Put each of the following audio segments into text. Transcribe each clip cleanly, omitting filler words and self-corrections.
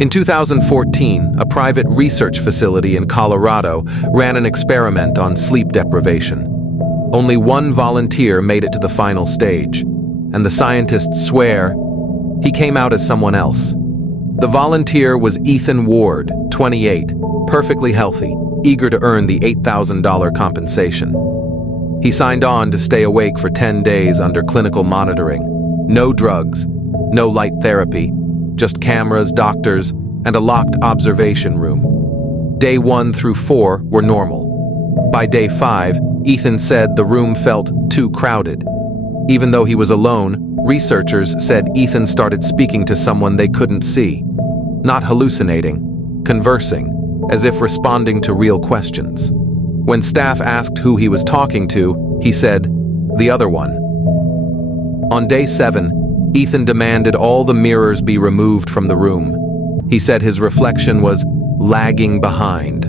In 2014, a private research facility in Colorado ran an experiment on sleep deprivation. Only one volunteer made it to the final stage, and the scientists swear he came out as someone else. The volunteer was Ethan Ward, 28, perfectly healthy, eager to earn the $8,000 compensation. He signed on to stay awake for 10 days under clinical monitoring. No drugs, no light therapy, just cameras, doctors, and a locked observation room. Day 1 through 4 were normal. By day 5, Ethan said the room felt too crowded. Even though he was alone, researchers said Ethan started speaking to someone they couldn't see. Not hallucinating, conversing, as if responding to real questions. When staff asked who he was talking to, he said, "The other one." On day 7, Ethan demanded all the mirrors be removed from the room. He said his reflection was lagging behind.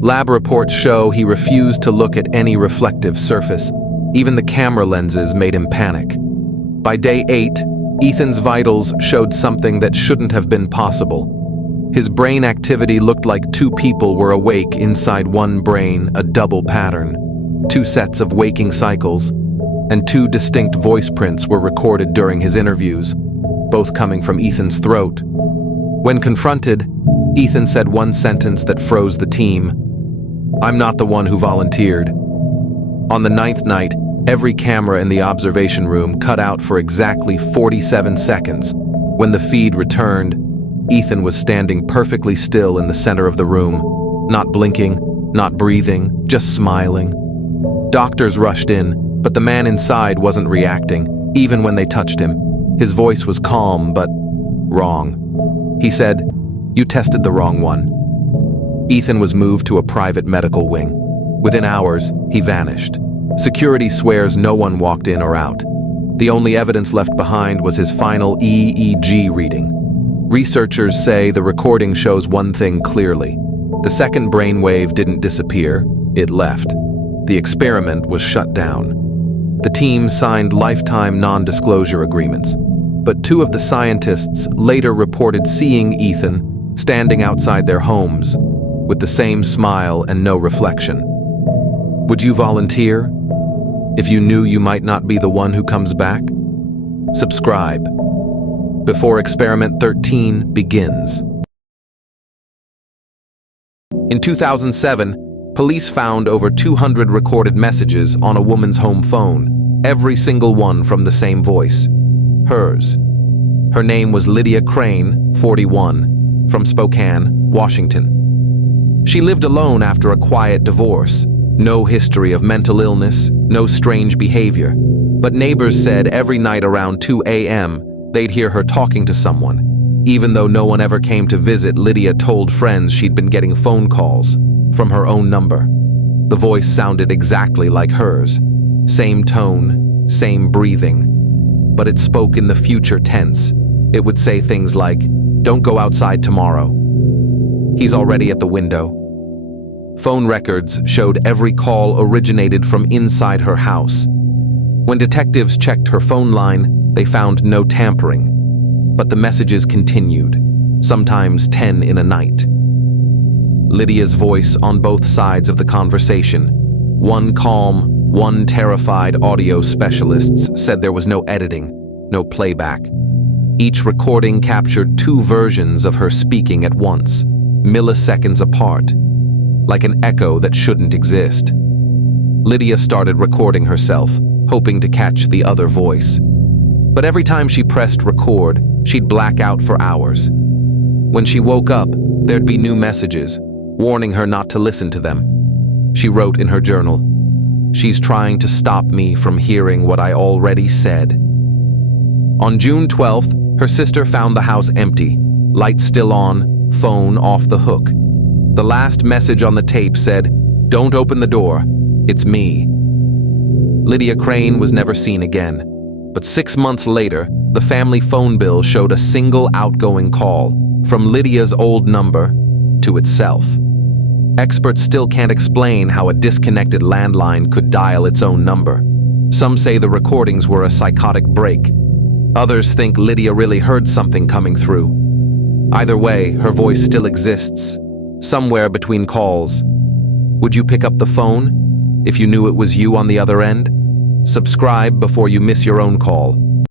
Lab reports show he refused to look at any reflective surface. Even the camera lenses made him panic. By day 8, Ethan's vitals showed something that shouldn't have been possible. His brain activity looked like two people were awake inside one brain, a double pattern. 2 sets of waking cycles, and 2 distinct voice prints were recorded during his interviews, both coming from Ethan's throat. When confronted, Ethan said one sentence that froze the team: "I'm not the one who volunteered." On the 9th night, every camera in the observation room cut out for exactly 47 seconds. When the feed returned, Ethan was standing perfectly still in the center of the room, not blinking, not breathing, just smiling. Doctors rushed in, but the man inside wasn't reacting, even when they touched him. His voice was calm, but wrong. He said, "You tested the wrong one." Ethan was moved to a private medical wing. Within hours, he vanished. Security swears no one walked in or out. The only evidence left behind was his final EEG reading. Researchers say the recording shows one thing clearly. The second brainwave didn't disappear, it left. The experiment was shut down. The team signed lifetime non-disclosure agreements, but 2 of the scientists later reported seeing Ethan standing outside their homes with the same smile and no reflection. Would you volunteer if you knew you might not be the one who comes back? Subscribe before Experiment 13 begins. In 2007, police found over 200 recorded messages on a woman's home phone, every single one from the same voice, hers. Her name was Lydia Crane, 41, from Spokane, Washington. She lived alone after a quiet divorce. No history of mental illness, no strange behavior. But neighbors said every night around 2 a.m., they'd hear her talking to someone. Even though no one ever came to visit, Lydia told friends she'd been getting phone calls from her own number. The voice sounded exactly like hers. Same tone, same breathing. But it spoke in the future tense. It would say things like, "Don't go outside tomorrow. He's already at the window." Phone records showed every call originated from inside her house. When detectives checked her phone line, they found no tampering. But the messages continued, sometimes 10 in a night. Lydia's voice on both sides of the conversation. One calm, one terrified. Audio specialists said there was no editing, no playback. Each recording captured 2 versions of her speaking at once, milliseconds apart, like an echo that shouldn't exist. Lydia started recording herself, hoping to catch the other voice. But every time she pressed record, she'd black out for hours. When she woke up, there'd be new messages, warning her not to listen to them. She wrote in her journal, "She's trying to stop me from hearing what I already said." On June 12th, her sister found the house empty, lights still on, phone off the hook. The last message on the tape said, "Don't open the door, it's me." Lydia Crane was never seen again, but 6 months later, the family phone bill showed a single outgoing call from Lydia's old number to itself. Experts still can't explain how a disconnected landline could dial its own number. Some say the recordings were a psychotic break. Others think Lydia really heard something coming through. Either way, her voice still exists, somewhere between calls. Would you pick up the phone if you knew it was you on the other end? Subscribe before you miss your own call.